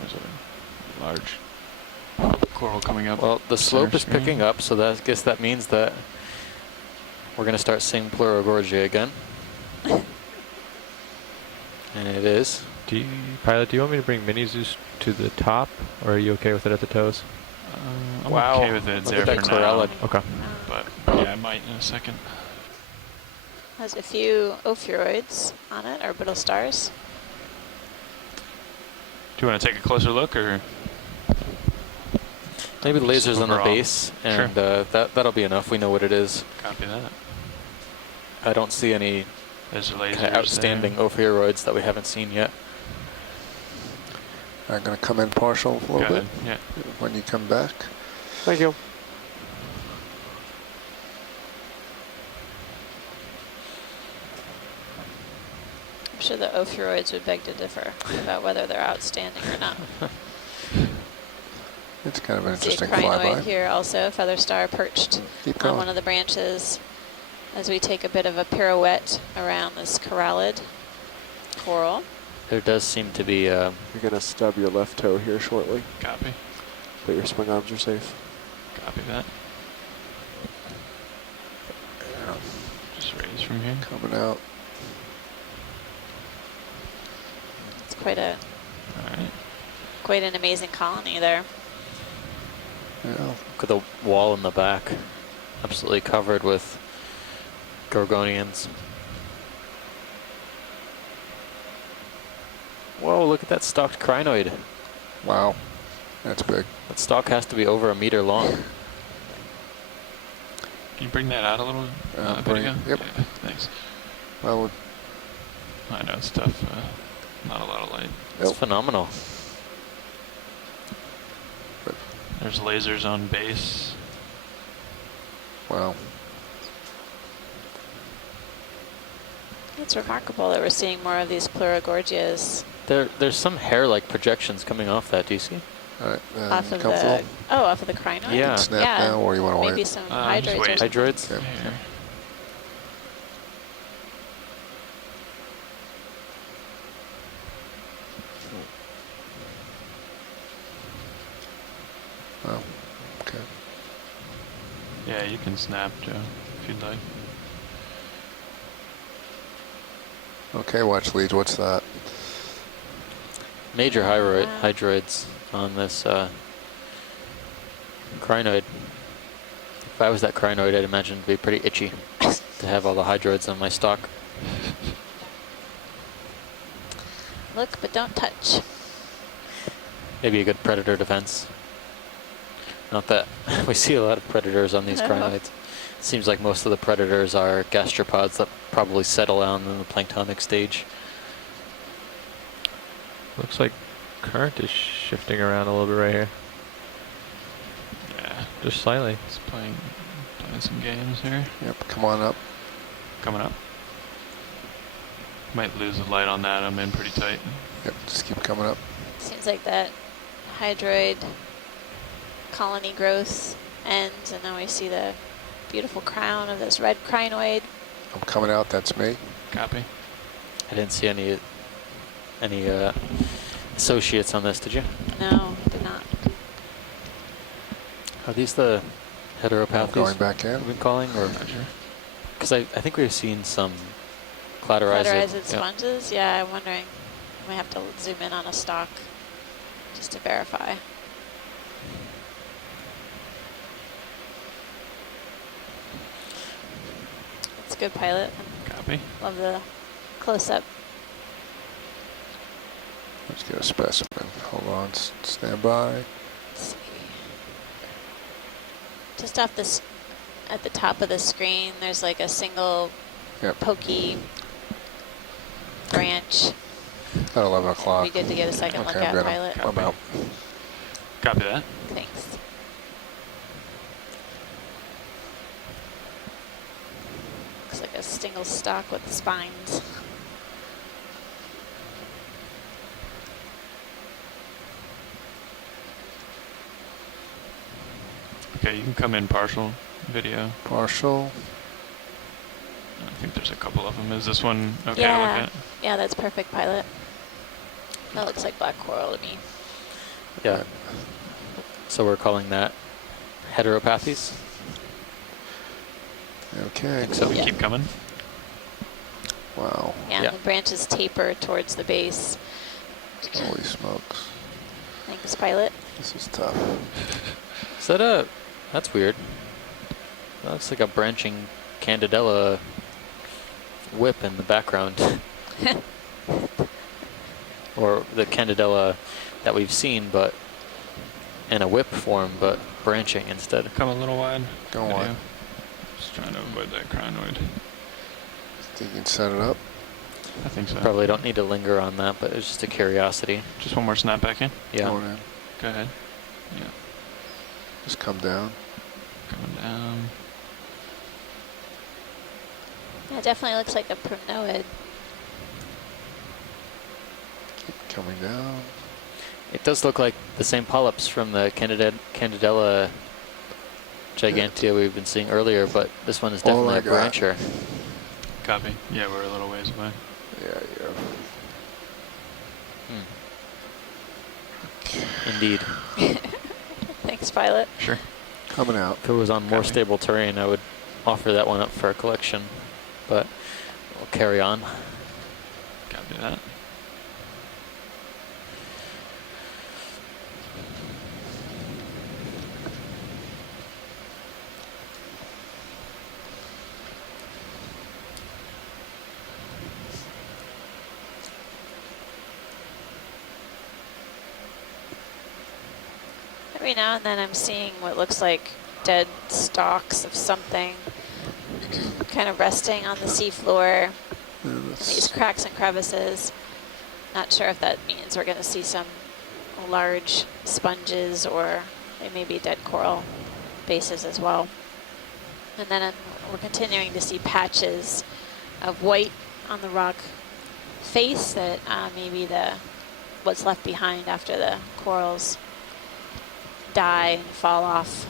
There's a large coral coming up. Well, the slope is picking up, so I guess that means that we're going to start seeing Pleurogorgia again. And it is. Pilot, do you want me to bring Mini Zeus to the top, or are you okay with it at the toes? I'm okay with it there for now. Okay. But yeah, I might in a second. Has a few ophiuroids on it, orbital stars. Do you want to take a closer look, or? Maybe the lasers on the base, and sure. that'll be enough. We know what it is. Copy that. I don't see any outstanding ophiuroids that we haven't seen yet. I'm going to come in partial a little bit Yeah. when you come back. Thank you. I'm sure the ophiuroids would beg to differ about whether they're outstanding or not. It's kind of an interesting See a crinoid flyby. here also, feather star perched on one of the branches as we take a bit of a pirouette around this corallid coral. There does seem to be... You're going to stub your left toe here shortly. Copy. But your swing arms are safe. Copy that. Just raise from here. Coming out. It's quite a, Alright. quite an amazing colony there. Yeah. Look at the wall in the back. Absolutely covered with Gorgonians. Whoa, look at that stalked crinoid. Wow. That's big. That stalk has to be over 1 meter long. Can you bring that out a little? Bring it. Yep. Yeah, thanks. Well, I know it's tough. Not a lot of light. It's phenomenal. There's lasers on base. wow. It's remarkable that we're seeing more of these Pleurogorgias. There's some hair-like projections coming off that. Do you see? All right. Off of comfortable? off of the crinoid? Yeah. Snap Yeah. now, or you want to Maybe wait? some Just hydroids. wait. Or something. Hydroids? Okay. Here. Oh, okay. Yeah, you can snap, Joe, if you'd like. Okay, watch leads. What's that? Major hydroids on this crinoid. If I was that crinoid, I'd imagine it'd be pretty itchy to have all the hydroids on my stock. Look, but don't touch. Maybe a good predator defense. Not that we see a lot of predators on these crinoids. Seems like most of the predators are gastropods that probably settle down in the planktonic stage. Looks like current is shifting around a little bit right here. Yeah, Just slightly. it's playing some games here. Yep, come on up. Coming up. Might lose the light on that. I'm in pretty tight. Yep, just keep coming up. Seems like that hydroid colony growth ends, and now we see the beautiful crown of this red crinoid. I'm coming out. That's me. Copy. I didn't see any associates on this, did you? No, did not. Are these the I'm heteropathies going back in. we've been calling? Or because I think we've seen some Cladorized sponges? Yeah, I'm wondering. We have to zoom in on a stock just to verify. It's a good pilot. Copy. Love the close-up. Let's get a specimen. Hold on. Stand by. Let's see. Just off this, at the top of the screen, there's like a single pokey branch. At 11 o'clock. Be good to get a second look at, pilot. I'm out. Copy that. Thanks. Looks like a single stalk with spines. Okay, you can come in partial video. Partial. I think there's a couple of them. Is this one okay to look Yeah, at? yeah, that's perfect, pilot. That looks like black coral to me. Yeah. So we're calling that heteropathies? Okay. So Yeah. Keep coming. Wow. Yeah, Yeah. the branches taper towards the base. Holy smokes. Thanks, pilot. This is tough. Is that a... That's weird. That looks like a branching Candidella whip in the background. Or the Candidella that we've seen, but in a whip form, but branching instead. Come a little wide. Go Video. on. Just trying to avoid that crinoid. Think you can set it up? I think so. Probably don't need to linger on that, but it's just a curiosity. Just one more snap back in. Yeah. Going in. Go ahead. Yeah. Just come down. Coming down. Yeah, it definitely looks like a primnoid. Keep coming down. It does look like the same polyps from the Candidella gigantea we've been seeing earlier, but this one is Oh definitely my a God. brancher. Copy. Yeah, we're a little ways away. Yeah, yeah. Indeed. Thanks, pilot. Sure. Coming out. If it was on more Copy. stable terrain, I would offer that one up for a collection, but we'll carry on. Copy that. Every now and then I'm seeing what looks like dead stalks of something kind of resting on the seafloor in these cracks and crevices. Not sure if that means we're going to see some large sponges or they may be dead coral bases as well. And then we're continuing to see patches of white on the rock face that may be what's left behind after the corals die and fall off.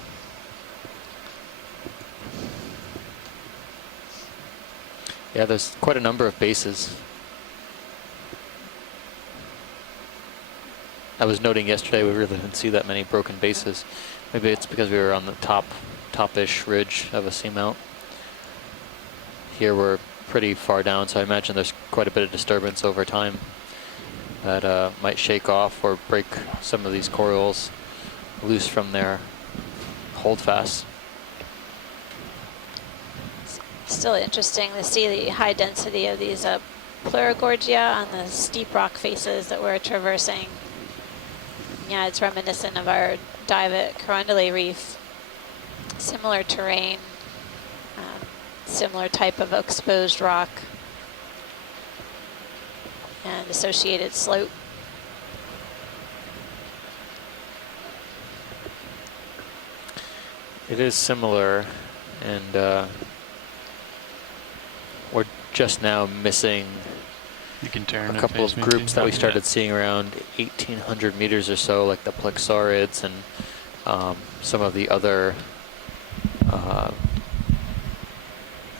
Yeah, there's quite a number of bases. I was noting yesterday we really didn't see that many broken bases. Maybe it's because we were on the top-ish ridge of a seamount. Here we're pretty far down, so I imagine there's quite a bit of disturbance over time that might shake off or break some of these corals loose from their holdfast. Still interesting to see the high density of these pleurogorgia on the steep rock faces that we're traversing. Yeah, it's reminiscent of our dive at Corundale Reef. Similar terrain, similar type of exposed rock, and associated slope. It is similar, and we're just now missing You can turn a and couple of face me groups too. that we Yeah. started seeing around 1,800 meters or so, like the plexaurids and some of the other.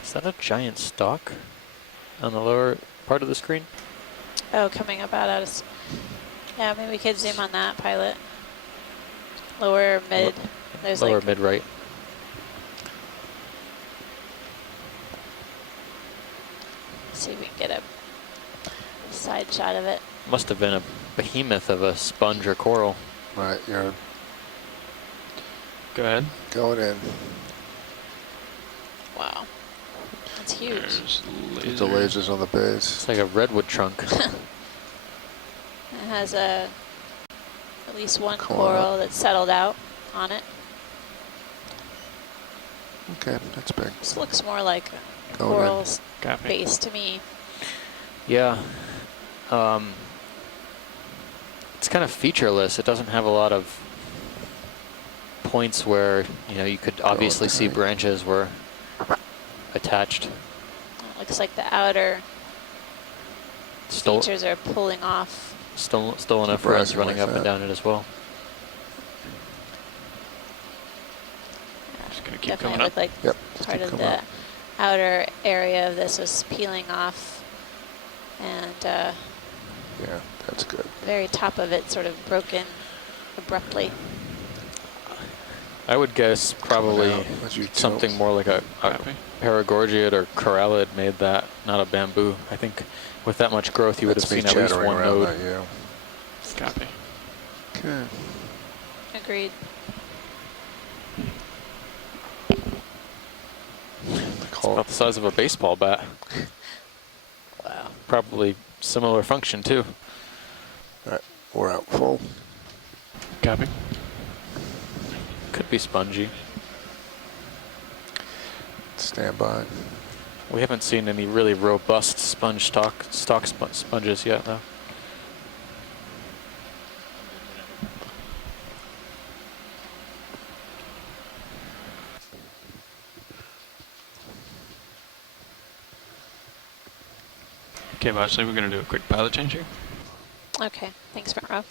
Is that a giant stalk on the lower part of the screen? Oh, coming up out of us. Yeah, maybe we could zoom on that, pilot. Lower mid. There's Lower like mid right. see if we can get a side shot of it. Must have been a behemoth of a sponge or coral. Right, you're Go ahead. going in. Wow, that's huge. There's Keep the lasers on the base. It's like a redwood trunk. It has at least one Come on coral up. that's settled out on it. Okay, that's big. This looks more like a Going in. coral Copy. base to me. Yeah. It's kind of featureless. It doesn't have a lot of points where, you could obviously see tight. branches were attached. It looks like the outer Still, features are pulling off. still enough Keep for us rising running like up and that. down it as well. Just gonna keep Definitely coming look up. like Yep, just part keep of coming the up. outer area of this was peeling off, and Yeah, that's good. very top of it sort of broken abruptly. I would guess probably out as you something tilt. more like a Copy. paragorgiid or corallid made that, not a bamboo. I think with that much growth, you would have That's me seen at least chattering one around node. that, yeah. Copy. Okay. Agreed. Call About the size of a baseball bat. Wow. Probably similar function too. Alright, we're out full. Copy. Could be spongy. Stand by. We haven't seen any really robust sponges yet, though. Okay, Bosley, we're going to do a quick pilot change here. Okay, thanks, front row.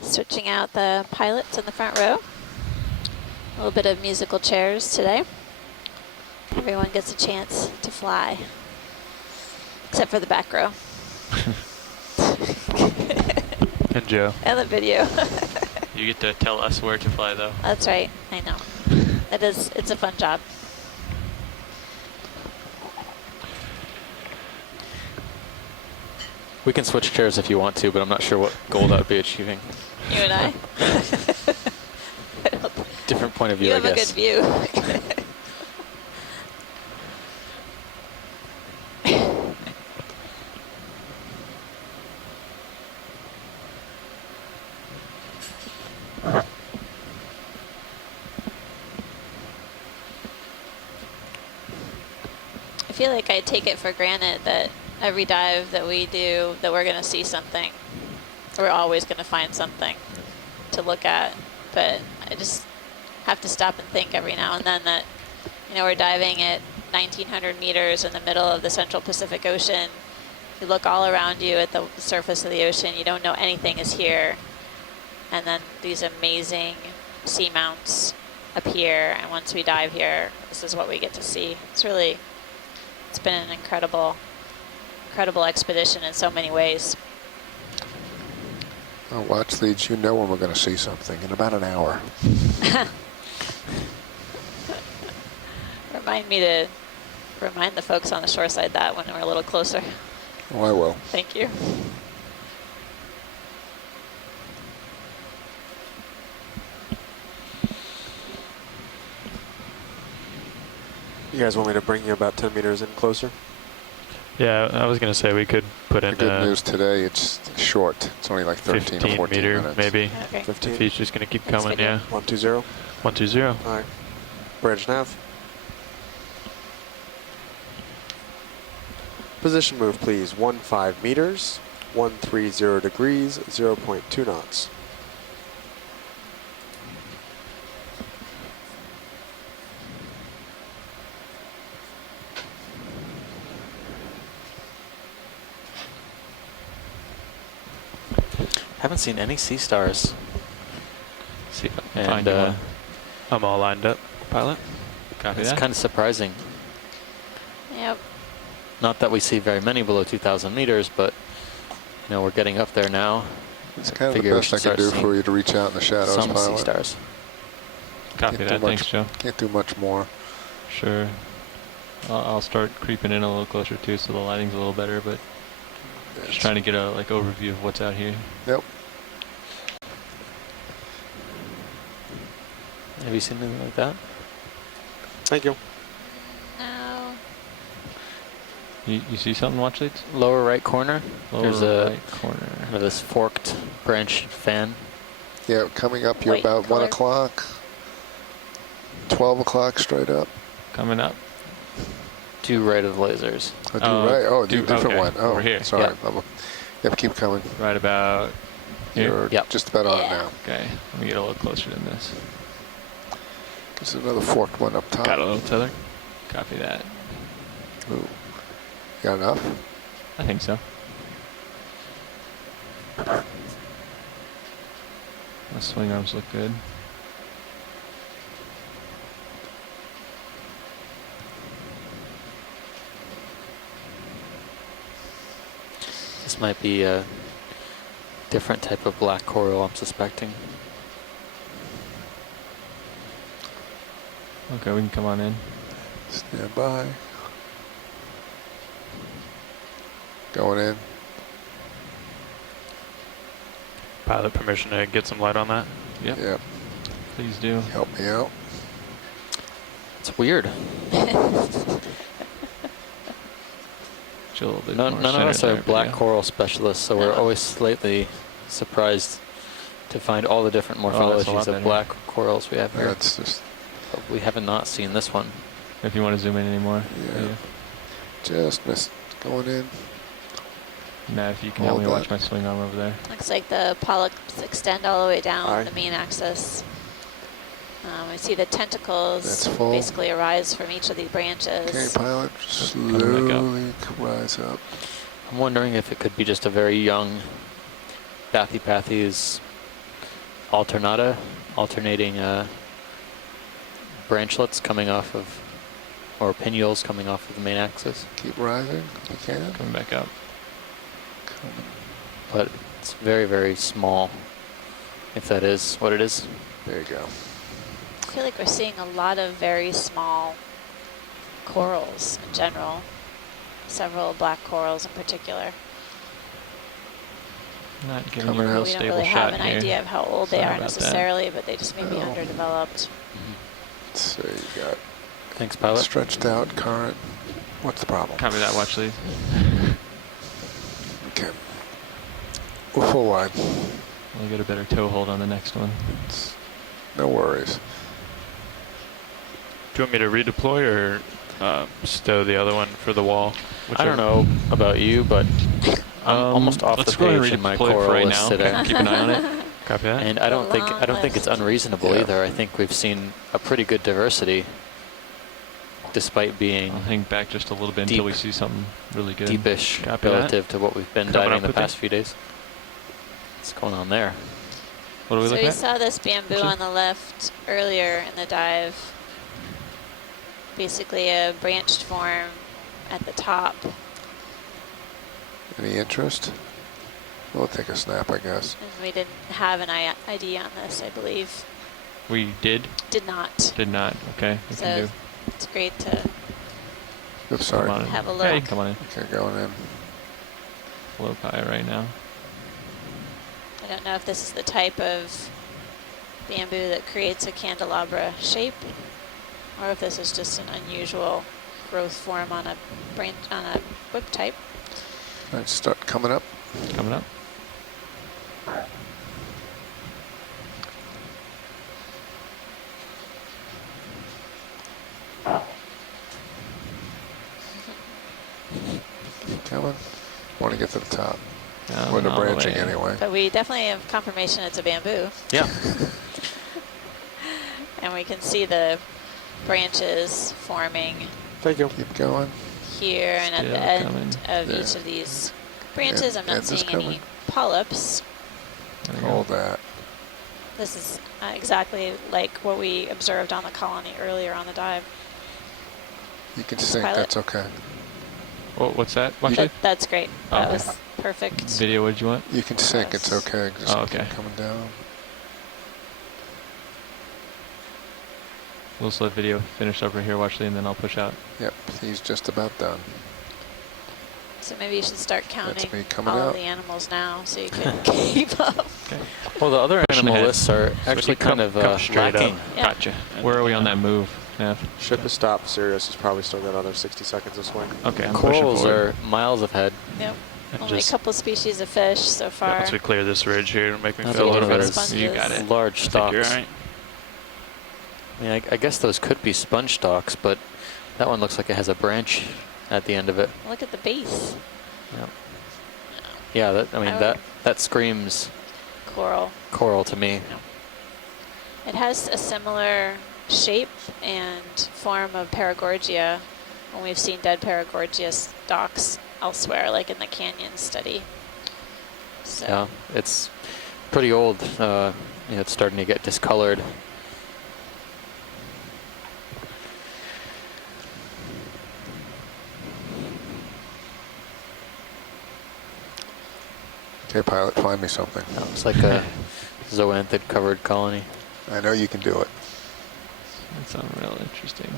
Switching out the pilots in the front row. A little bit of musical chairs today. Everyone gets a chance to fly, except for the back row. And Joe. And the video. You get to tell us where to fly, though. That's right, I know. It's a fun job. We can switch chairs if you want to, but I'm not sure what goal that would be achieving. You and I. Different point of view, You I have a guess. good view. I feel like I take it for granted that every dive that we do, that we're going to see something. We're always going to find something to look at. But I just have to stop and think every now and then that, you know, we're diving at 1,900 meters in the middle of the Central Pacific Ocean. You look all around you at the surface of the ocean, you don't know anything is here. And then these amazing seamounts appear, and once we dive here, this is what we get to see. It's been an incredible expedition in so many ways. Well, watch leads, you know when we're going to see something in about an hour. Remind the folks on the shore side that when we're a little closer. Oh, I will. Thank you. You guys want me to bring you about 10 meters in closer? Yeah, I was going to say we could put The in good news today, it's short. It's only like 13 or 15 14 meter, minutes. maybe. Okay. 15. If he's just going to keep That's coming, good, yeah. yeah. 120. 120. All right. Bridge nav. Position move, please. 15 meters, 130 degrees, 0.2 knots. Haven't seen any sea stars. See if I can And find you one. I'm all lined up. Pilot. Copy it's that. kind of surprising. Yep. Not that we see very many below 2,000 meters, but you know, we're getting up there now. It's kind of the Figure we best I should can do start for you to reach out in the shadows, Some sea pilot. stars. Copy Can't that. do Thanks, much. Joe. Can't do much more. Sure. I'll start creeping in a little closer too, so the lighting's a little better. But just trying to get a overview of what's out here. Yep. Have you seen anything like that? Thank you. No. You see something, watch leads? Lower right corner. Lower There's a right corner. kind of this forked branch fan. Yeah, coming up, you're White about 1 color. o'clock. 12 o'clock straight up. Coming up. Due right of lasers. Oh, Oh, right. Oh, do- different okay, one. Oh, over here. sorry. Yep. Yep, keep coming. Right about here. You're Yep. just about on it Yeah. now. Okay. Let me get a little closer than this. There's another forked one up top. Got a little tether. Copy that. Ooh. Got enough? I think so. The swing arms look good. This might be a different type of black coral, I'm suspecting. Okay, we can come on in. Stand by. Going in. Pilot permission to get some light on that. Yep. Yep. Please do. Help me out. It's weird. Just a little bit None more of us center are there, black yeah. coral specialists, so we're No. always slightly surprised to find all the different Oh, that's a lot morphologies of better. black corals we have here. That's just, But we have not seen this one. If you want to zoom in anymore. Yeah. just missed going in. Matt, if you can help Hold me watch that. my swing arm over there. Looks like the polyps extend all the way down Aye. the main axis. I see the tentacles That's full. basically arise from each of the Okay, branches. pilot, coming back up. slowly rise up. I'm wondering if it could be just a very young Bathypathes alternata, alternating branchlets coming off of, or pinnules coming off of the main axis. Keep rising if you can. Coming back up. Coming. But it's very, very small, if that is what it is. There you go. I feel like we're seeing a lot of very small corals in general. Several black corals in particular. Not giving Coming you a out. real We don't stable really shot have an here. idea of how old they Sorry are about that. necessarily, but they just may be Oh. underdeveloped. So you got Thanks, pilot. stretched out current. What's the problem? Copy that, watch lead. Okay. We're full wide. We'll get a better toe hold on the next one. It's, no worries. Do you want me to redeploy or stow the other one for the wall? I don't know about you, but I'm almost off let's the go ahead page and in my redeploy for coral right list now. today. Keep an eye on it. Copy that. And I don't think it's list. unreasonable Yeah. either. I think we've seen a pretty good diversity, despite being I'll hang back just a little bit until Deep. we see something really good. deepish Copy that. relative to what we've been Coming diving up the with past it. few days. What's going on there? What do we So look we at? saw this bamboo Actually? on the left earlier in the dive. Basically a branched form at the top. Any interest? We'll take a snap, I guess. And we didn't have an ID on this, I believe. We did Not. not. Okay, we can So do. it's great to Oops, sorry. Come on in. have a Yeah, you look. can come on in. Okay, going in. Low pie right now. I don't know if this is the type of bamboo that creates a candelabra shape, or if this is just an unusual growth form on a branch on a whip type. All right, start coming up. Coming up. Coming. Want to get to the top. Down We're the all the branching way. anyway. But we definitely have confirmation it's a bamboo, Yeah. and we can see the branches forming Thank you. Keep going. here and at Still the end coming. of There. each of these branches. I'm not end is seeing any coming. polyps. There we go. Hold that. This is exactly like what we observed on the colony earlier on the dive. You can sink. Pilot. That's okay. Oh, what's that? Watch That, it. that's great. That Okay. was perfect. Video, what did you want? You can sink. It's Yes. okay. Just Oh, okay. keep coming down. We'll just let video finish up right here, watch lead, and then I'll push out. Yep. He's just about done. So maybe you should start counting me coming all out. of the animals now so you can keep up. Okay. Well, the other Pushing animal ahead. lists are actually kind of come straight up. lacking. Yeah. Gotcha. Where are we on that move, Nav? Ship is stopped. Sirius has probably still got another 60 seconds of swing. Okay, I'm pushing Corals forward. are miles ahead. Yep. And Only a just couple species of fish so far. once we clear this ridge here, it'll make me That's feel a a little lot better. of sponges. You got it. Large I think stalks. you're right. I mean, I guess those could be sponge stalks, but that one looks like it has a branch at the end of it. Look at the base. Yeah, that, I mean, I that screams Coral. coral to me. It has a similar shape and form of Paragorgia when we've seen dead Paragorgia stalks elsewhere, like in the canyon study. So Yeah, it's pretty old. Yeah, it's starting to get discolored. Okay, pilot, find me something. That looks like a zoanthid covered colony. I know you can do it. That sounds real interesting.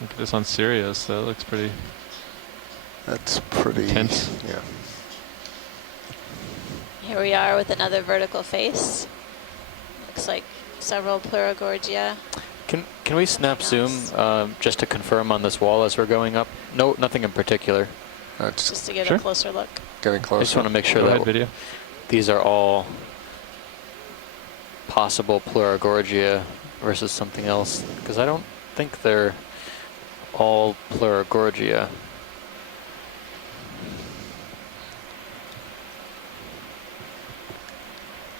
Look at this on Sirius. That looks pretty. That's pretty Intense. Yeah. Here we are with another vertical face. Looks like several Pleurogorgia. Can we snap zoom just to confirm on this wall as we're going up? No, nothing in particular. Just to get Sure. a closer look. Getting I just closer. want to make sure Go that ahead, video. these are all possible Pleurogorgia versus something else, because I don't think they're all Pleurogorgia.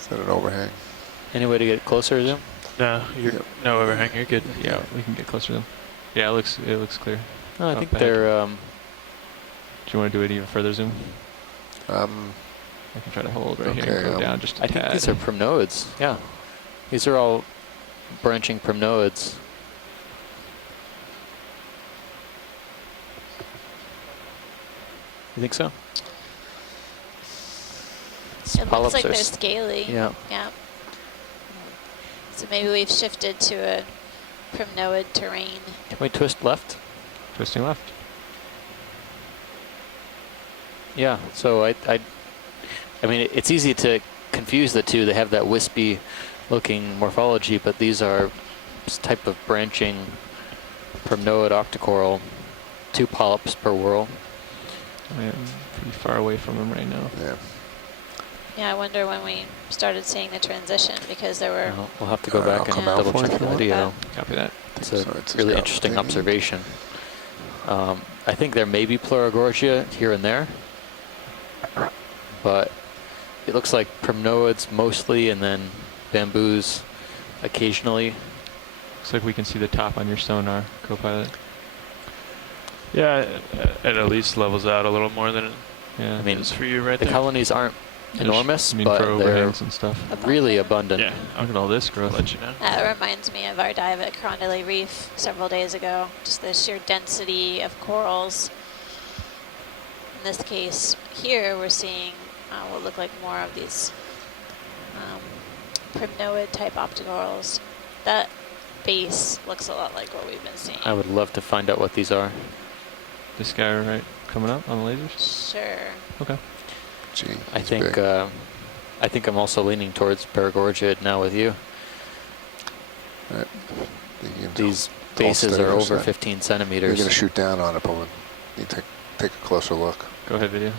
Is that an overhang? Any way to get closer, zoom? No, you're Yep. no overhang. You're good. Yeah, we can get closer to them. Yeah, it looks clear. No, I Up think ahead. they're. Do you want to do it even further zoom? I I can try to hold right here Okay, and go down just a I think tad. these are primnoids. Yeah, these are all branching primnoids. You think so? It looks like they're scaly. Yeah. Yeah. So maybe we've shifted to a primnoid terrain. Can we twist left? Twisting left. Yeah. So I mean, it's easy to confuse the two. They have that wispy-looking morphology, but these are this type of branching primnoid octocoral, 2 polyps per whorl. I am pretty far away from him right now. Yeah. Yeah, I wonder when we started seeing the transition, because there were Well, we'll have to go Alright, back I'll and come out double for it check if the you want. video. Copy that. It's So a it's really got interesting thingy. observation. I think there may be Pleurogorgia here and there, but it looks like primnoids mostly, and then bamboos occasionally. Looks like we can see the top on your sonar, co-pilot. Yeah, it at least levels out a little more than it Yeah. I mean, is for you right the there. colonies aren't enormous, I mean, but for they're overhangs and stuff. really abundant. Yeah, Look at all this I'll growth. let you know. That reminds me of our dive at Carondelet Reef several days ago. Just the sheer density of corals. In this case, here we're seeing what look like more of these primnoid type octocorals. That base looks a lot like what we've been seeing. I would love to find out what these are. This guy right coming up on the lasers. Sure. Okay. Gee, I it's think big. I think I'm also leaning towards Paragorgia now with you. Right. You can These all bases stay are for a over sec. 15 You're centimeters. going to shoot down on it, but we need to take a closer look. Go ahead, video.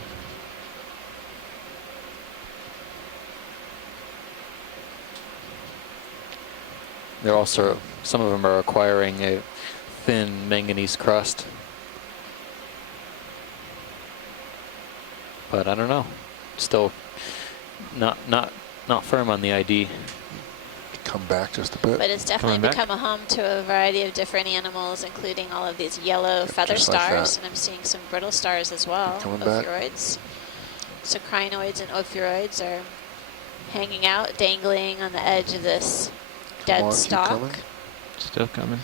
They're also, some of them are acquiring a thin manganese crust. But I don't know. Still not firm on the ID. Come back just a bit. But it's definitely Coming back. become a home to a variety of different animals, including all of these yellow feather just like stars, that. and I'm seeing some brittle stars as well, Coming back. ophiuroids. So crinoids and ophiuroids are hanging out, dangling on the edge of this dead on, keep stalk. coming. Still coming.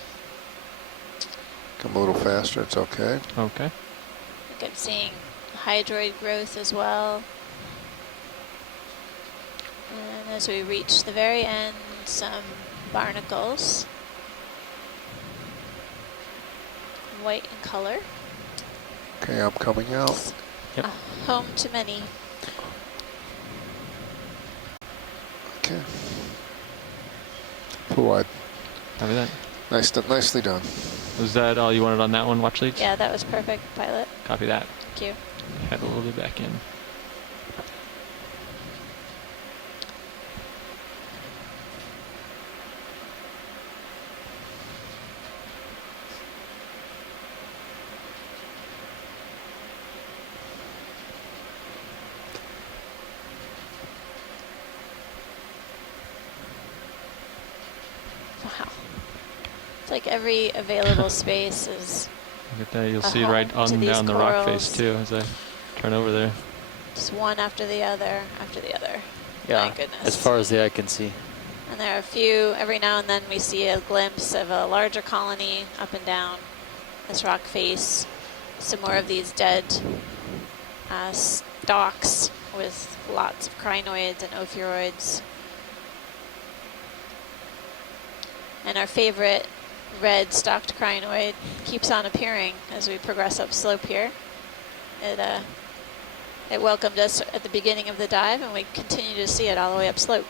Come a little faster. It's okay. Okay. I think I'm seeing hydroid growth as well. And as we reach the very end, some barnacles. White in color. Okay, I'm coming out. Yep. Home to many. Okay. Full wide. Copy that. Nicely done. Was that all you wanted on that one, watch leads? Yeah, that was perfect, pilot. Copy that. Thank you. Head a little bit back in. Wow. It's like every available space is Look at that. You'll A see home right to on these down the rock face corals. too as I turn over there. just one after the other after the other. Yeah, My goodness. as far as the eye can see. And there are a few, every now and then we see a glimpse of a larger colony up and down this rock face. Some more of these dead stalks with lots of crinoids and ophiuroids. And our favorite red stalked crinoid keeps on appearing as we progress upslope here. It welcomed us at the beginning of the dive, and we continue to see it all the way upslope.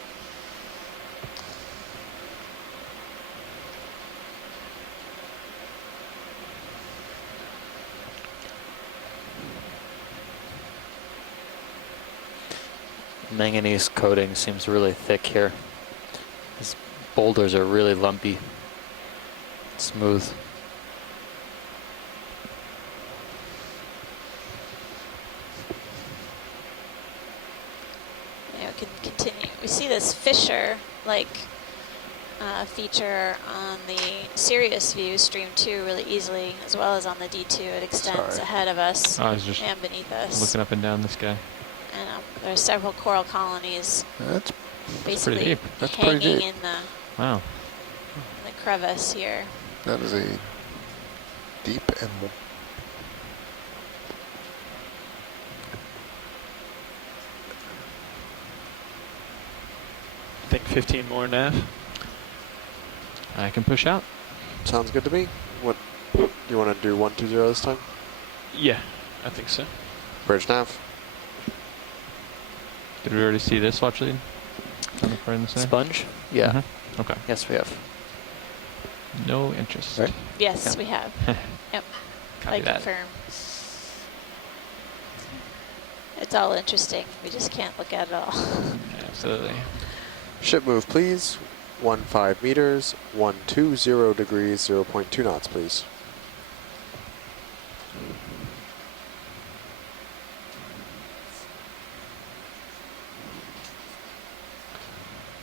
Manganese coating seems really thick here. These boulders are really lumpy, smooth. Yeah, we can continue. We see this fissure-like feature on the Sirius view, stream 2, really easily, as well as on the D2. It extends Sorry. ahead of us I was just and beneath us. looking up and down this guy. And there are several coral colonies That's basically deep. That's pretty hanging deep. in Wow. the crevice here. that is a deep emerald. I think 15 more, Nav. I can push out. Sounds good to me. What you want to do? 120 this time. Yeah, I think so. Bridge nav. Did we already see this watch lead? On the far end of the Sponge? Yeah. Mhm. Okay. Yes, we have. No interest. Right. Yes, Yeah. we have. Yep, Copy I that. confirm. It's all interesting. We just can't look at it all. Absolutely. Ship move, please. 15 meters, 120 degrees, 0.2 knots, please.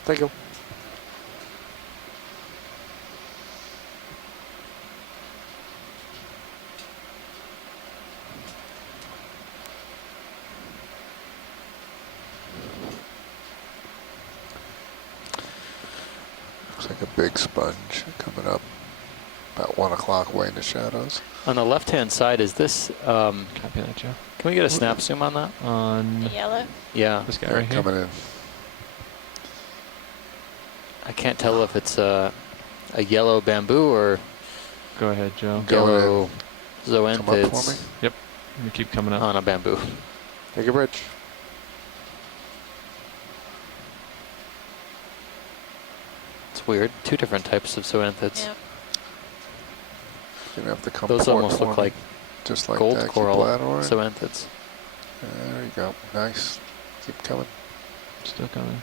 Thank you. Looks like a big sponge coming up about 1 o'clock way in the shadows. On the left-hand side, is this, can Copy that, Joe. we get a snap zoom on that? On Yellow. Yeah, this guy Yeah, right here. coming in. I can't tell if it's a yellow bamboo or Go ahead, Joe. Go yellow Come up for me. zoanthids You keep coming up. on a bamboo. Thank you, Bridge. It's weird. Two different types of zoanthids. Yep. You're gonna have to come Those port almost for look me, like just like gold that. coral Keep ladder. zoanthids. There you go. Nice. Keep coming. Still coming.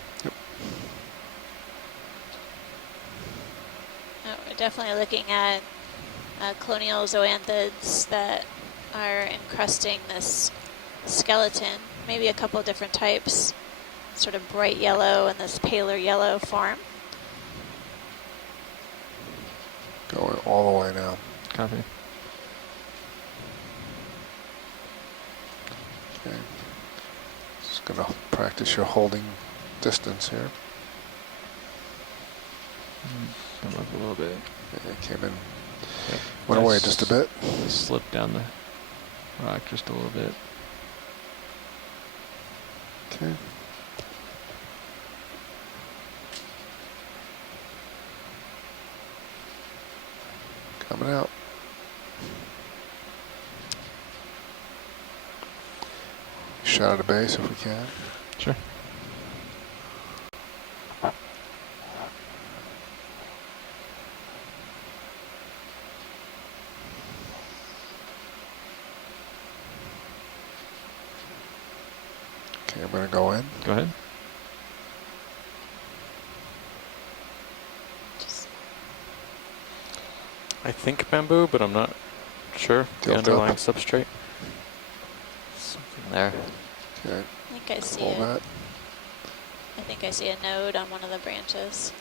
We're definitely looking at colonial zoanthids that are encrusting this skeleton. Maybe a couple different types, sort of bright yellow and this paler yellow form. Going all the way now. Copy. Okay. Just gonna practice your holding distance here. Come up a little bit. Yeah, it came in. Yep. Went away Nice. just a bit. Slip down the rock just a little bit. Okay. Coming out. Shot at the base if we can. Sure. Okay, I'm gonna go in. Go ahead. Just I think bamboo, but I'm not sure. The Tilt up. underlying substrate. Something there. Okay, I think I see pull it. that. I think I see a node on one of the branches.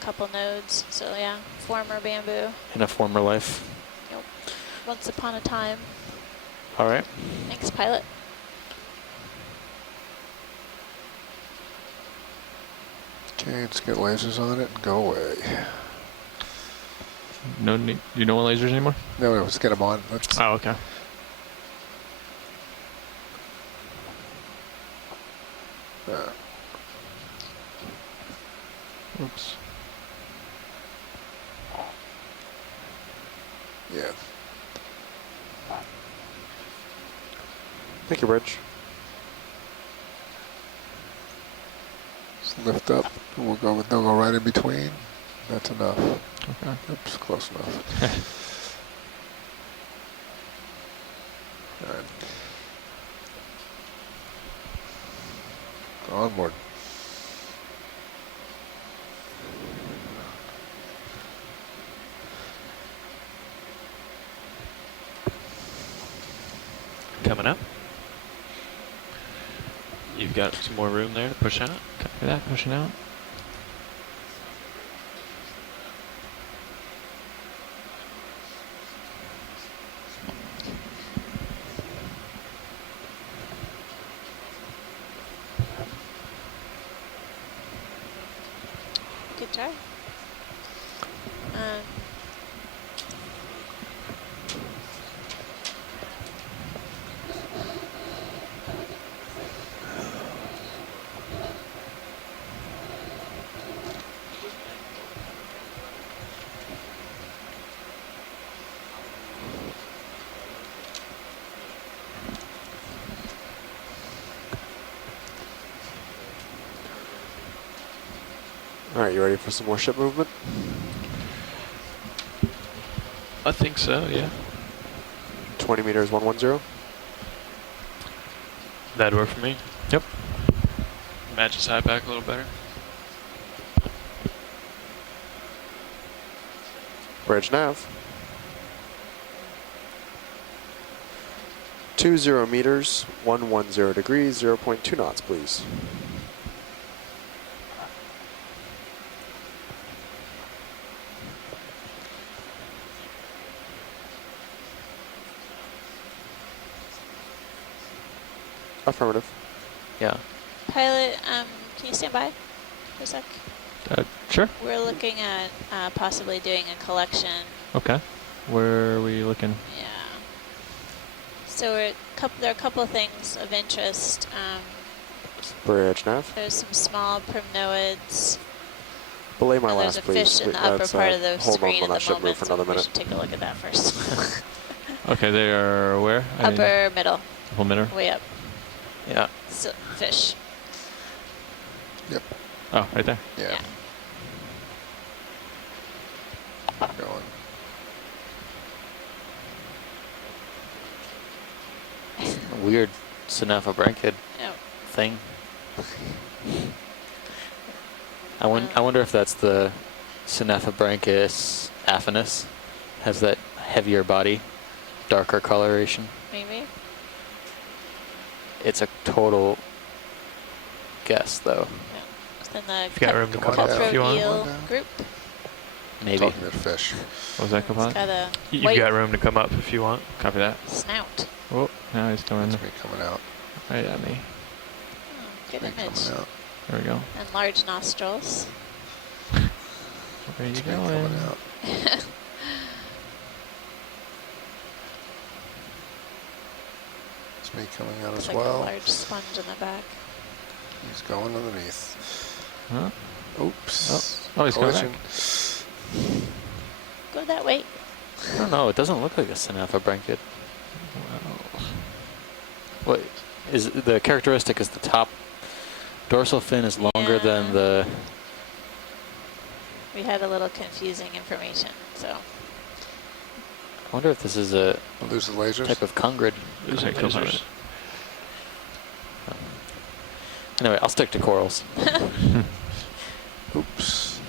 A couple nodes. So yeah, former bamboo. In a former life. Once upon a time. All right. Thanks, pilot. Okay, let's get lasers on it and go away. No need. You don't want lasers anymore? No, let's get them on. Let's, Oh, okay. Oops. yeah. Thank you, Bridge. Just lift up. We'll go. They'll go right in between. That's enough. Okay. Oops, close enough. All right. Onward. Coming up. You've got some more room there to push out. Copy that. Pushing out. Good try. All right, you ready for some more ship movement? I think so, yeah. 20 meters, 110. That'd work for me. Yep. Matches high back a little better. Bridge nav. 20 meters, 110 degrees, 0.2 knots, please. Affirmative. Yeah. Pilot, can you stand by for a sec? Sure. We're looking at possibly doing a collection. Okay. Where are we looking? Yeah. So there are a couple of things of interest. Bridge nav. There's some small primnoids. Belay my There's last, a please. fish in the upper part of the hold screen on at that the ship move moment, for so another we minute. should take a look at that first. Okay, they are where? Upper middle, Whole minute. way up. Yeah. So, fish. Yep. Oh, right there. Yeah. Going. Weird synaphobranchid Oh, thing. I wonder if that's the Synaphobranchus affinis. Has that heavier body, darker coloration. maybe. It's a total guess, though. Yeah. Then the You've got room to come up if you want. eel Come on down. group. Maybe. Talking about fish. What was that, It's Kapot? got a You've white got room to come up if you want. Copy that. snout. Oh, now he's coming That's me coming out. right at me. Oh, good Me image. coming out. There we go. And large nostrils. Where are you It's me going? coming out. It's me coming out Looks as like a well. large sponge in the back. He's going underneath. Huh? Oops. Oh, he's coming Collision. back. Go that way. I don't know. It doesn't look like a Synaphobranchid. Wow. What is the characteristic? Is the top dorsal fin is longer than Yeah. the? We had a little confusing information, so. I wonder if this is a I'll lose the lasers. type of congrid. Losing Okay, cool. lasers. Anyway, I'll stick to corals. Oops.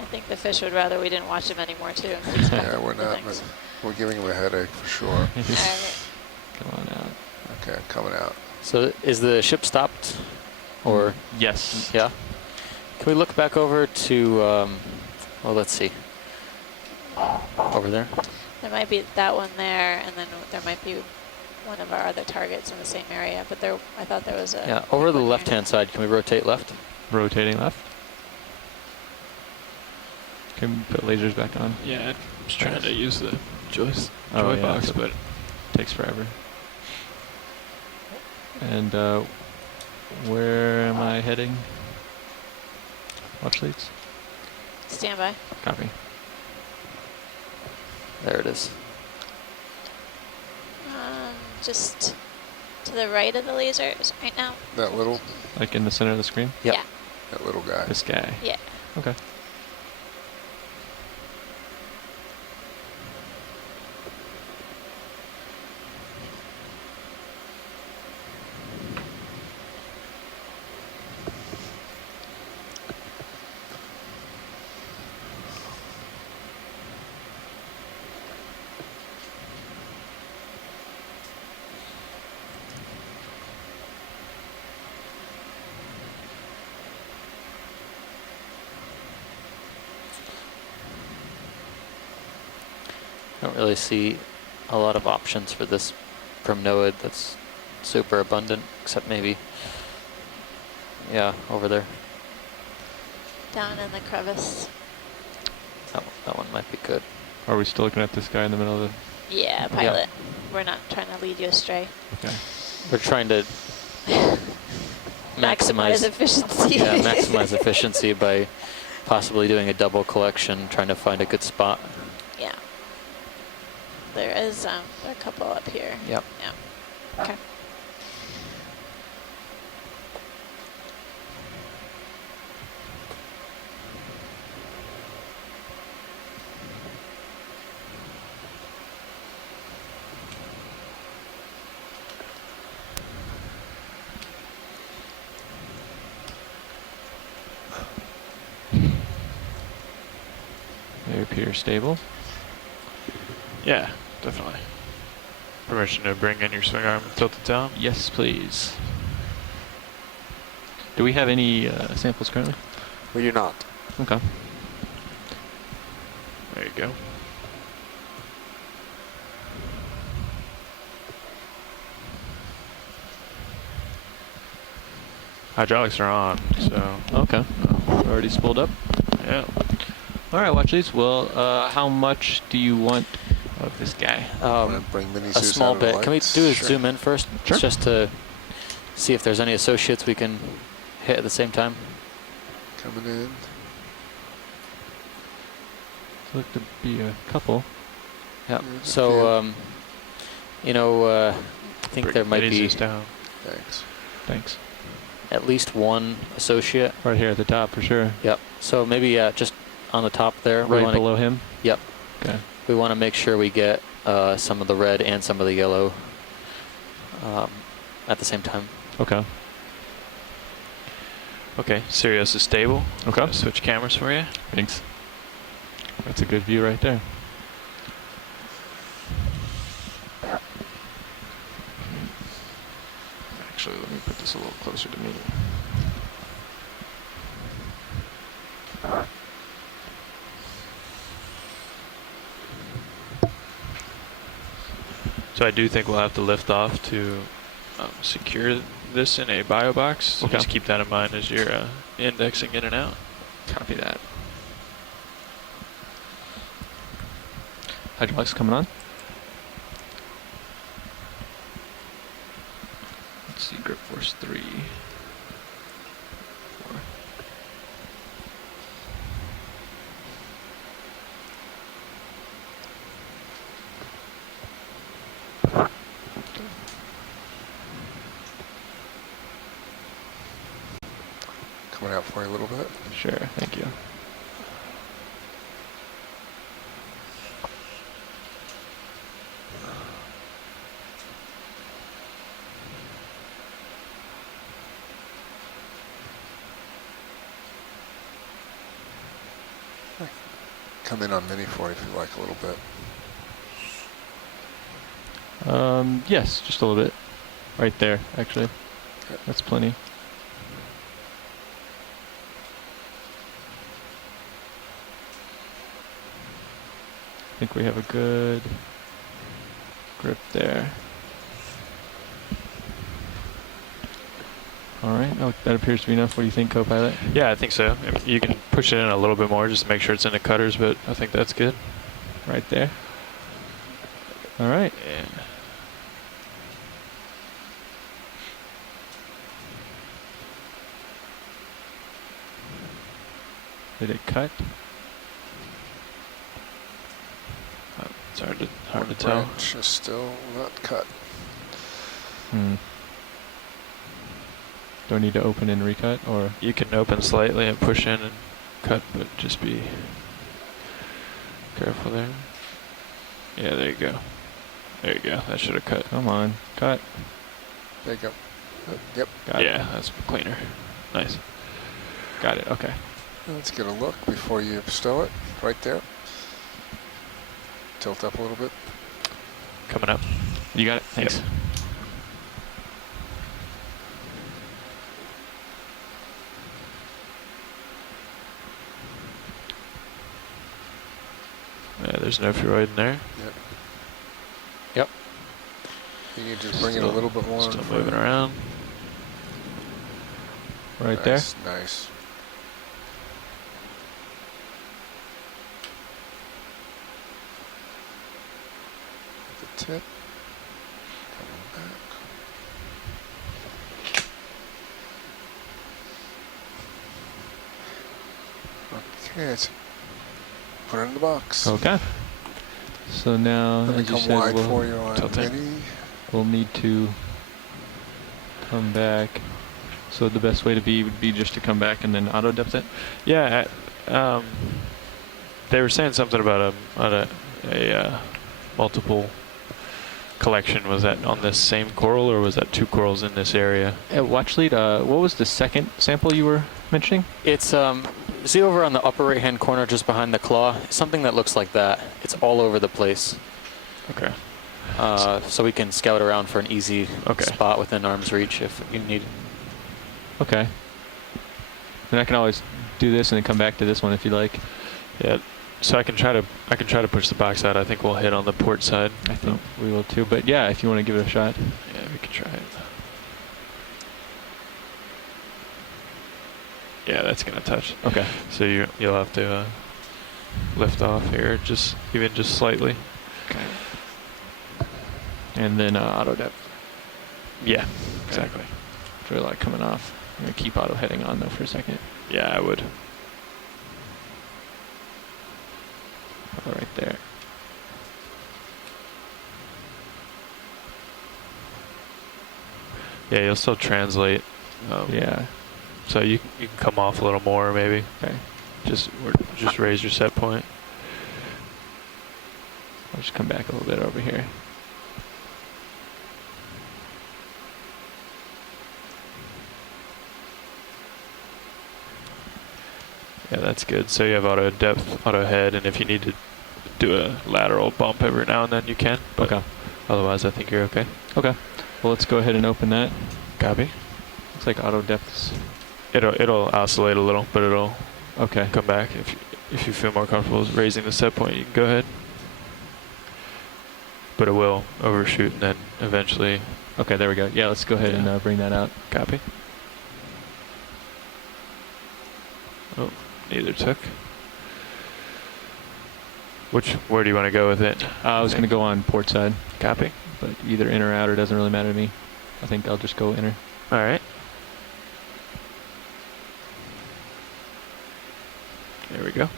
I think the fish would rather we didn't watch him anymore, too. Yeah, we're not, but we're giving him a headache for sure. Alright. Come on out. Okay, coming out. So is the ship stopped, or Yes. yeah? Can we look back over to? Well, let's see. Over there. There might be that one there, and then there might be one of our other targets in the same area, but there, I thought there was a... Yeah, over the one here. left-hand side. Can we rotate left? rotating left. Can we put lasers back on? Yeah, I was trying to use the joy Oh, yeah, box, so- but Takes forever. And where am I heading? Watch leads. Stand by. Copy. There it is. Just to the right of the lasers right now. That little Like in the center of the screen? Yep. Yeah. that little guy. This guy. Yeah. Okay. I don't really see a lot of options for this from NOAA that's super abundant, except maybe, yeah, over there. Down in the crevice. That one might be good. Are we still looking at this guy in the middle of Yeah, pilot. We're not trying to lead you astray. the... Okay. We're trying to Maximize efficiency. yeah, maximize efficiency by possibly doing a double collection, trying to find a good spot. Yeah. There is a couple up here. Yep. Yeah. Okay. They appear stable. yeah, definitely. Permission to bring in your swing arm and tilt it down. Yes, please. Do we have any samples currently? We do not. Okay. There you go. Hydraulics are on, so Okay. Already spooled up. yeah. All right, watch these. Well, how much do you want of this guy? Want to bring mini A Zeus small out of the bit. Can we lights? do a Sure. zoom in first? Sure. Just to see if there's any associates we can hit at the same time. Coming in. Look to be a couple. Yeah. There's a So, I think Bring there might mini be Zeus down. Thanks. Thanks. at least one associate. Right here at the top for sure. Yep. So maybe just on the top there. Right below him? Yep. Okay. We want to make sure we get some of the red and some of the yellow at the same time. Okay. Okay, Sirius is stable. Okay. Gonna switch cameras for you. Thanks. That's a good view right there. Actually, let me put this a little closer to me. So I do think we'll have to lift off to secure this in a bio box. So Okay. just keep that in mind as you're indexing in and out. Copy that. Hydraulics coming on. Let's see, grip force 3. 4. Coming out for you a little bit. Sure, thank you. Come in on mini for you if you like a little bit. Yes, just a little bit. Right there, actually. Okay. That's plenty. I think we have a good grip there. All right. Oh, that appears to be enough. What do you think, co-pilot? Yeah, I think so. You can push it in a little bit more just to make sure it's in the cutters, but I think that's good. Right there. All right. Yeah. Did it cut? It's hard to One tell. branch is still not cut. Hmm. Do I need to open and recut, or? You can open slightly and push in and cut, but just be careful there. Yeah, there you go. There you go. That should have cut. Come on, cut. There you go. Yep. Got it. Yeah, that's cleaner. Nice. Got it. Okay. Let's get a look before you stow it. Right there. Tilt up a little bit. Coming up. You got it. Thanks. Yep. Yeah, there's no fluid in there. Yep. Yep. You can just bring it a little bit more. Still in front. moving around. Right Nice, nice. The tip. Coming back. Okay, let's put it in the box. there. Okay. So now, Let me as you come said, wide for you on tilt it. mini. we'll need to come back. So the best way to be would be just to come back and then auto depth it. Yeah, they were saying something about a multiple collection. Was that on this same coral, or was that two corals in this area? Watch lead. What was the second sample you were mentioning? It's see over on the upper right hand corner just behind the claw, something that looks like that. It's all over the place. Okay. So we can scout around for an easy Okay. spot within arm's reach if you need. Okay. Then I can always do this and then come back to this one if you like. Yeah. So I can try to push the box out. I think we'll hit on the port side. I think we will too. But yeah, if you want to give it a shot. Yeah, we can try it. Yeah, that's gonna touch. Okay. So you'll have to lift off here, just slightly. Okay. And then auto depth. Yeah, exactly. Feel like coming off. I'm gonna keep auto heading on though for a second. Yeah, I would. Auto right there. Yeah, you'll still translate. Yeah. So you can come off a little more maybe. Okay. Just raise your set point. I'll just come back a little bit over here. Yeah, that's good. So you have auto depth, auto head, and if you need to do a lateral bump every now and then, you can. But Okay. otherwise, I think you're okay. Okay. Well, let's go ahead and open that. Copy. Looks like auto depths. It'll oscillate a little, but it'll Okay. come back. If you feel more comfortable raising the set point, you can go ahead. But it will overshoot and then eventually Okay, there we go. Yeah, let's go ahead and bring that out. copy. Oh, neither took. Where do you want to go with it? I was going to go on port side, Copy. but either in or out, it doesn't really matter to me. I think I'll just go inner. All right. There we go.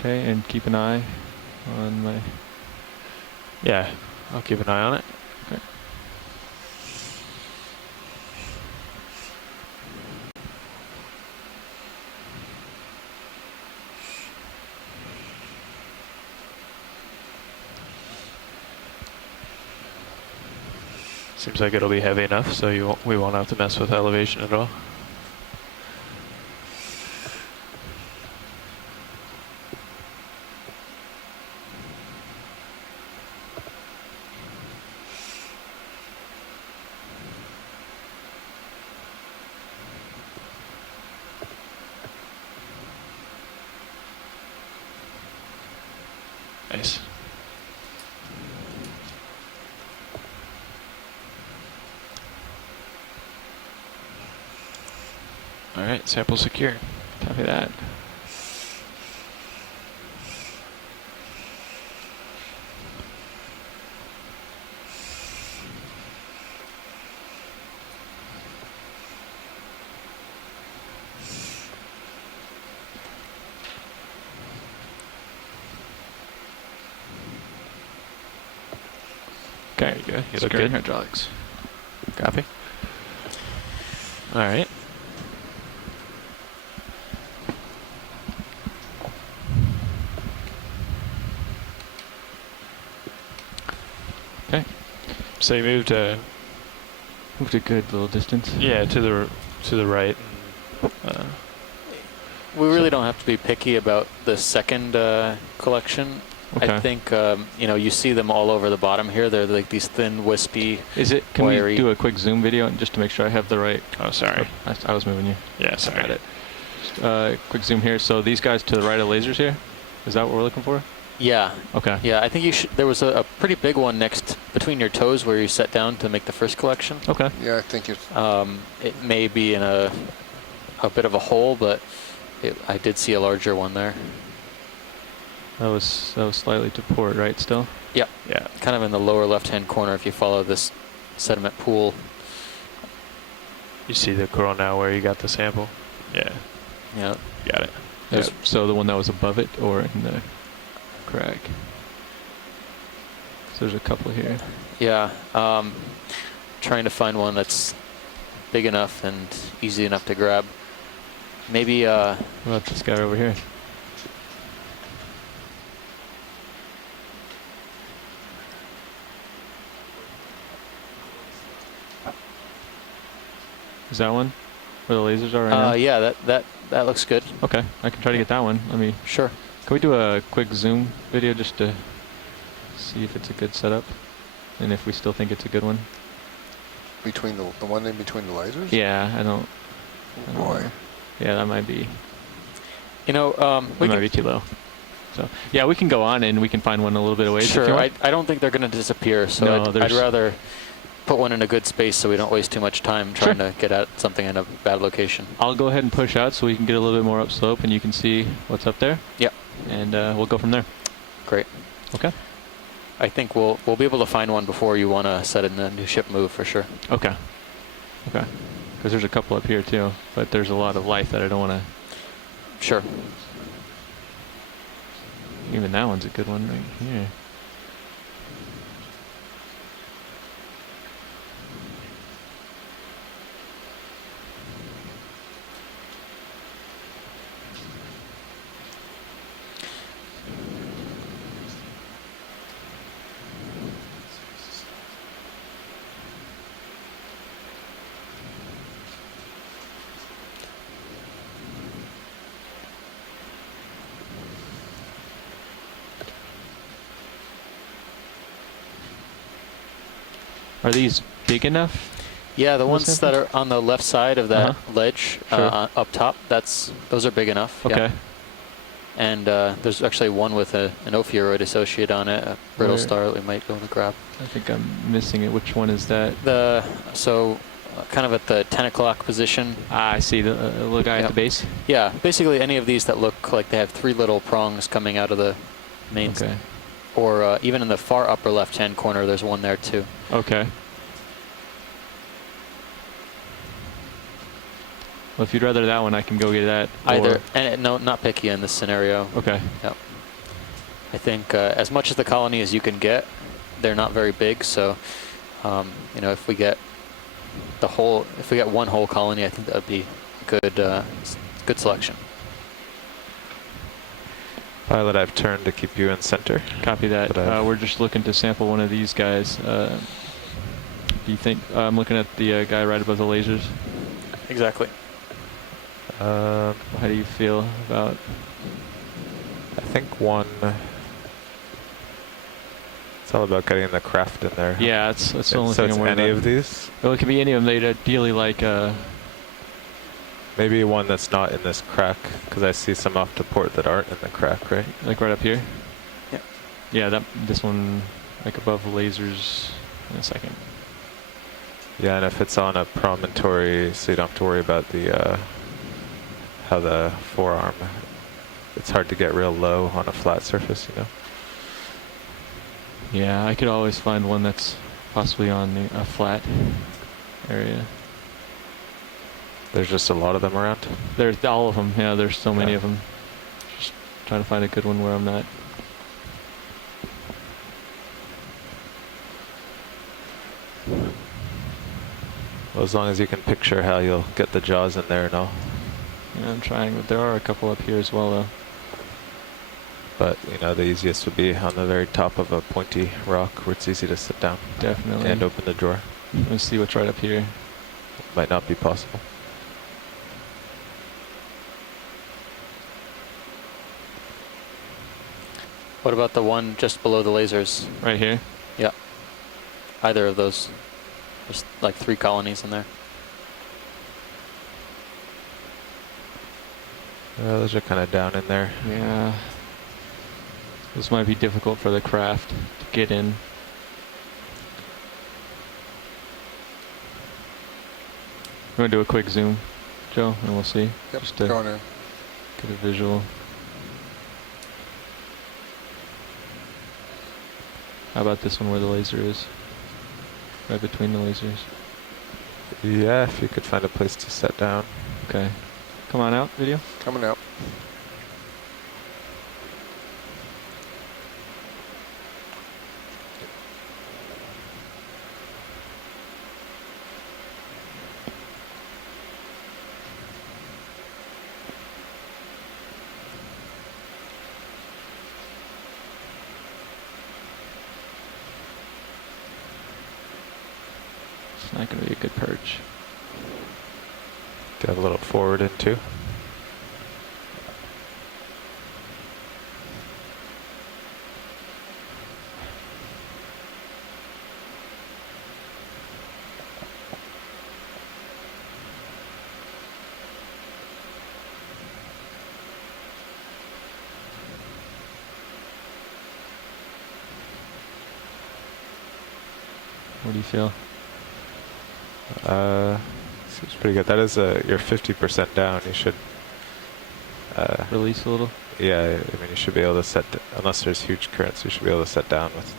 Okay, and keep an eye on my... Yeah, I'll keep an eye on it. Okay. Seems like it'll be heavy enough, so we won't have to mess with elevation at all. Nice. All right, sample secure. Copy that. Okay, you look Securing good. hydraulics. Copy. All right. Okay. So you moved Moved a good little distance. yeah, to the right. We really don't have to be picky about the second collection. Okay. I think, you know, you see them all over the bottom here. They're like these thin, wispy. Is it? Can wiry. we do a quick zoom video just to make sure I have the right? Oh, sorry. I was moving you. Yeah, sorry. Got it. Quick zoom here. So these guys to the right of lasers here. Is that what we're looking for? Yeah. Okay. Yeah, I think you should. There was a pretty big one next between your toes where you sat down to make the first collection. Okay. Yeah, I think it's It may be in a bit of a hole, but I did see a larger one there. That was slightly to port, right? Still. Yeah. Yeah. Kind of in the lower left-hand corner if you follow this sediment pool. You see the coral now where you got the sample? Yeah. Yeah. Got it. Yeah, so the one that was above it or in the crack? So there's a couple here. Yeah. Trying to find one that's big enough and easy enough to grab. Maybe. What about this guy over here? Is that one where the lasers are right now? Yeah. That looks good. Okay, I can try to get that one. Let me. Sure. Can we do a quick zoom video just to see if it's a good setup, and if we still think it's a good one? between the one in between the lasers? Yeah, I don't. Oh, boy. Yeah, that might be. You know, That might be too low. So yeah, we can go on and we can find one a little bit away. Sure. I don't think they're going to disappear, so No, I'd rather put one in a good space so we don't waste too much time trying to get at something in a bad location. I'll go ahead and push out so we can get a little bit more upslope and you can see what's up there. Yep. And we'll go from there. Great. Okay. I think we'll be able to find one before you want to set in the new ship move for sure. Okay. Okay. Because there's a couple up here too, but there's a lot of life that I don't want to. Sure. Even that one's a good one right here. Are these big enough? Yeah, the Those ones that are on the left side of that ledge Sure. up top, those are big enough. Okay. Yeah. And there's actually one with an ophiuroid associate on it, a brittle Where? star that we might be able to grab. I think I'm missing it. Which one is that? Kind of at the 10 o'clock position. Ah, I see the little guy at Yep. the base. Yeah, basically any of these that look like they have three little prongs coming out of the main. Okay. Or even in the far upper left-hand corner, there's one there too. Okay. Well, if you'd rather that one, I can go get that. Either, or- and no, not picky in this scenario. Okay. Yep. I think as much as the colony as you can get, they're not very big. So, you know, if we get one whole colony, I think that would be good selection. Pilot, I've turned to keep you in center. Copy that. But We're just looking to sample one of these guys. Do you think I'm looking at the guy right above the lasers? Exactly. How do you feel about? I think one. It's all about getting the craft in there. Yeah, that's the only So thing it's I'm worried any about. of these? Well, it could be any of them. They'd ideally like. Maybe one that's not in this crack, because I see some off to port that aren't in the crack, right? Like right up here? Yep. Yeah, this one, like above the lasers in a second. Yeah, and if it's on a promontory, so you don't have to worry about the how the forearm, it's hard to get real low on a flat surface, you know? Yeah, I could always find one that's possibly on a flat area. There's just a lot of them around. There's all of them. Yeah, there's so many Yeah. of them. Just trying to find a good one where I'm not. Well, as long as you can picture how you'll get the jaws in there and all. Yeah, I'm trying, but there are a couple up here as well, though. But, you know, the easiest would be on the very top of a pointy rock where it's easy to sit down Definitely. and open the drawer. Let me see what's right up here. Might not be possible. What about the one just below the lasers? Right here. Yeah. Either of those. There's like 3 colonies in there. Those are kind of down in there. Yeah. This might be difficult for the craft to get in. I'm gonna do a quick zoom, Joe, and we'll see. Yep, Just to going in. get a visual. How about this one where the laser is? Right between the lasers. Yeah, if you could find a place to set down. Okay. Come on out, video. Coming out. It's not gonna be a good perch. Get a little forward in too. What do you feel? Seems pretty good. That is you're 50% down. You should. Release a little. Yeah, I mean you should be able to set unless there's huge currents. You should be able to set down with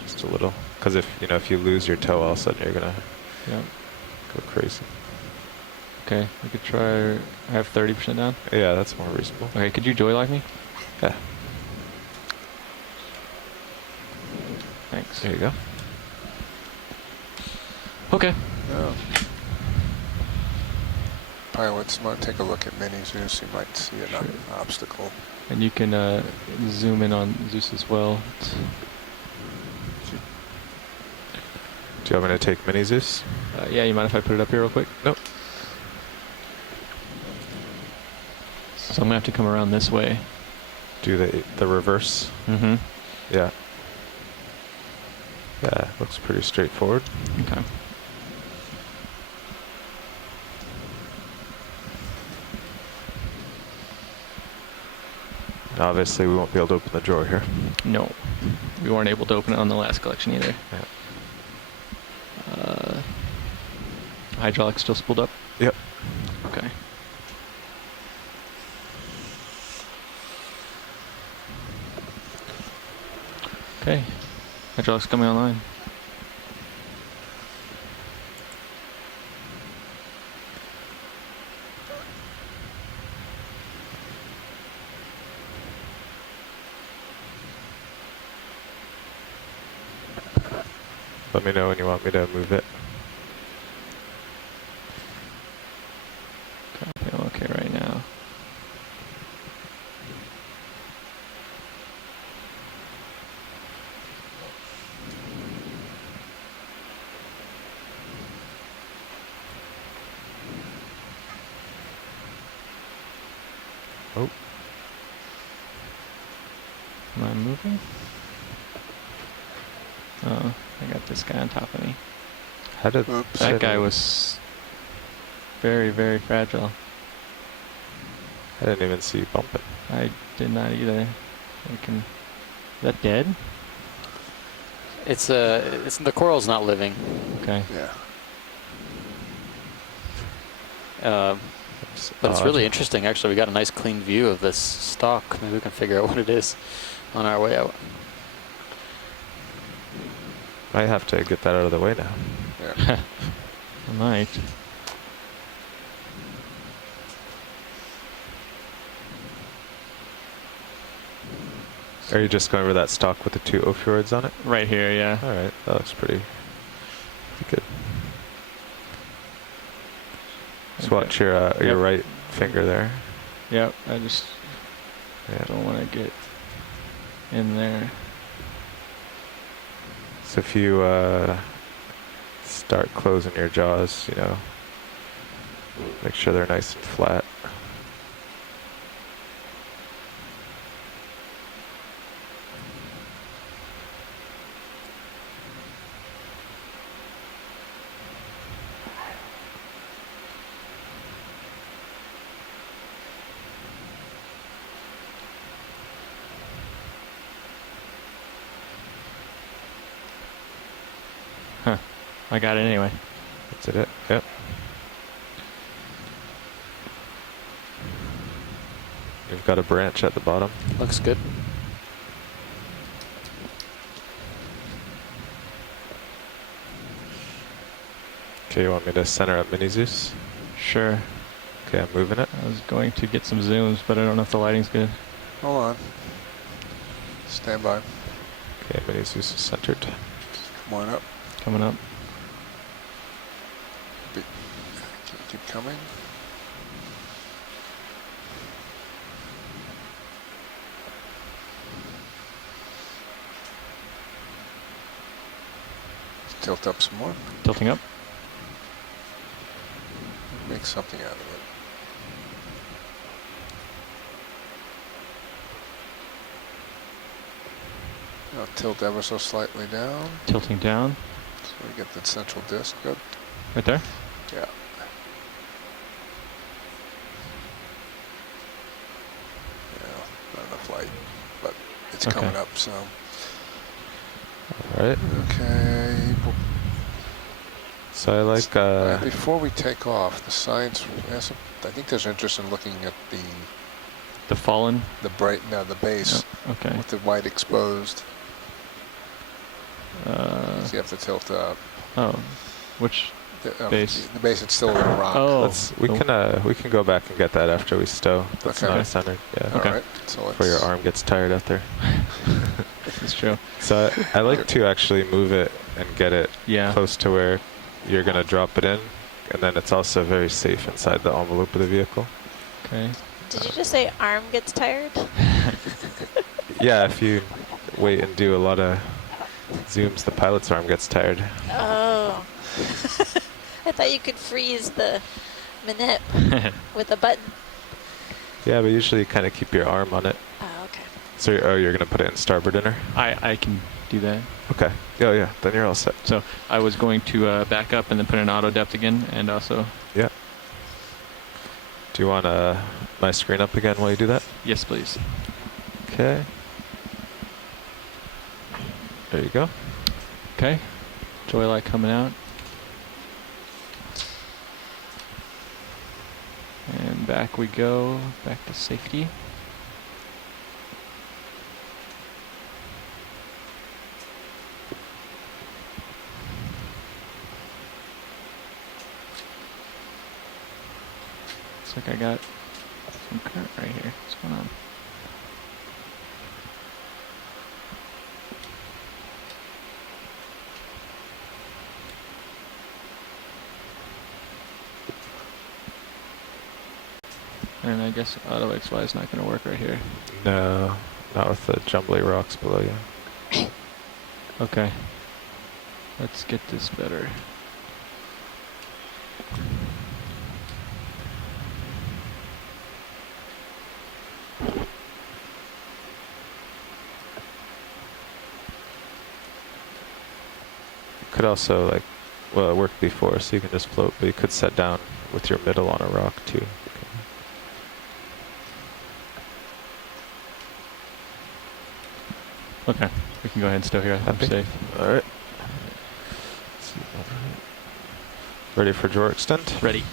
just a little. Because if you lose your toe, all of a sudden you're gonna Yeah. go crazy. Okay, we could try. I have 30% down. Yeah, that's more reasonable. Okay, could you joy lock me? Yeah, Thanks. there you go. Okay. Yeah. Pilots might take a look at mini Zeus. You might see an obstacle. And you can zoom in on Zeus as well. Do you want me to take mini Zeus? Yeah, you mind if I put it up here real quick? Nope. So I'm gonna have to come around this way. Do the reverse. Mm-hmm. Yeah. Yeah, looks pretty straightforward. Okay. Obviously, we won't be able to open the drawer here. No, we weren't able to open it on the last collection either. Yeah. Hydraulic still spooled up? Yep. Okay. Okay. Hydraulics coming online. Let me know when you want me to move it. Copy, I'm okay right now. Oh. Am I moving? Oh, I got this guy on top of me. How did Oops. That guy was very, very fragile. I didn't even see you bump it. I did not either. Is that dead? It's the coral's not living. Okay. Yeah. But it's odd. really interesting, actually. We got a nice clean view of this stock. Maybe we can figure out what it is on our way out. Might have to get that out of the way now. Yeah. I might. Are you just going over that stock with the 2 O fjords on it? Right here, yeah. All right, that looks pretty good. Just Okay. watch your Yep. right finger there. Yep, I just Yeah. don't want to get in there. So if you start closing your jaws, you know, make sure they're nice and flat. I got it anyway. That's it. Yep. You've got a branch at the bottom. Looks good. Okay, you want me to center up Mini Zeus? Sure. Okay, I'm moving it. I was going to get some zooms, but I don't know if the lighting's good. Hold on. Stand by. Okay, Mini Zeus is centered. Come on up. Coming up. Keep coming. Tilt up some more. Tilting up. Make something out of it. Now tilt ever so slightly down, Tilting down. so we get the central disc good. Right there. Yeah. Yeah, not enough light, but it's Okay. coming up, so. All right. Okay. So I like. Before we take off, the science, I think there's interest in looking at The fallen. the base Oh, okay. with the white exposed. Uh, So you have to tilt up. oh, which base? The base that's still in the rock. Oh, we can go back and get that after we stow. That's Okay. not centered. Yeah. All okay. right. So let's. Before your arm gets tired out there. That's true. So I like to actually move it and get it Yeah. close to where you're going to drop it in, and then it's also very safe inside the envelope of the vehicle. Okay. Did you just say arm gets tired? Yeah, if you wait and do a lot of zooms, the pilot's arm gets tired. Oh. I thought you could freeze the manip with a button. Yeah, but usually you kind of keep your arm on it. Oh, okay. So you're going to put it in starboard inner? I can do that. Okay. Oh, yeah. Then you're all set. So I was going to back up and then put in auto depth again, and also. Yeah. Do you want my screen up again while you do that? Yes, please. Okay. There you go. Okay. Joy light coming out. And back we go. Back to safety. Looks like I got some current right here. What's going on? And I guess auto XY is not going to work right here. No, not with the jumbly rocks below you. Okay. Let's get this better. Could also well, it worked before, so you can just float, but you could set down with your middle on a rock too. Okay. We can go ahead and stow here. I'm Happy? safe. All right. Ready for drawer extend? Ready.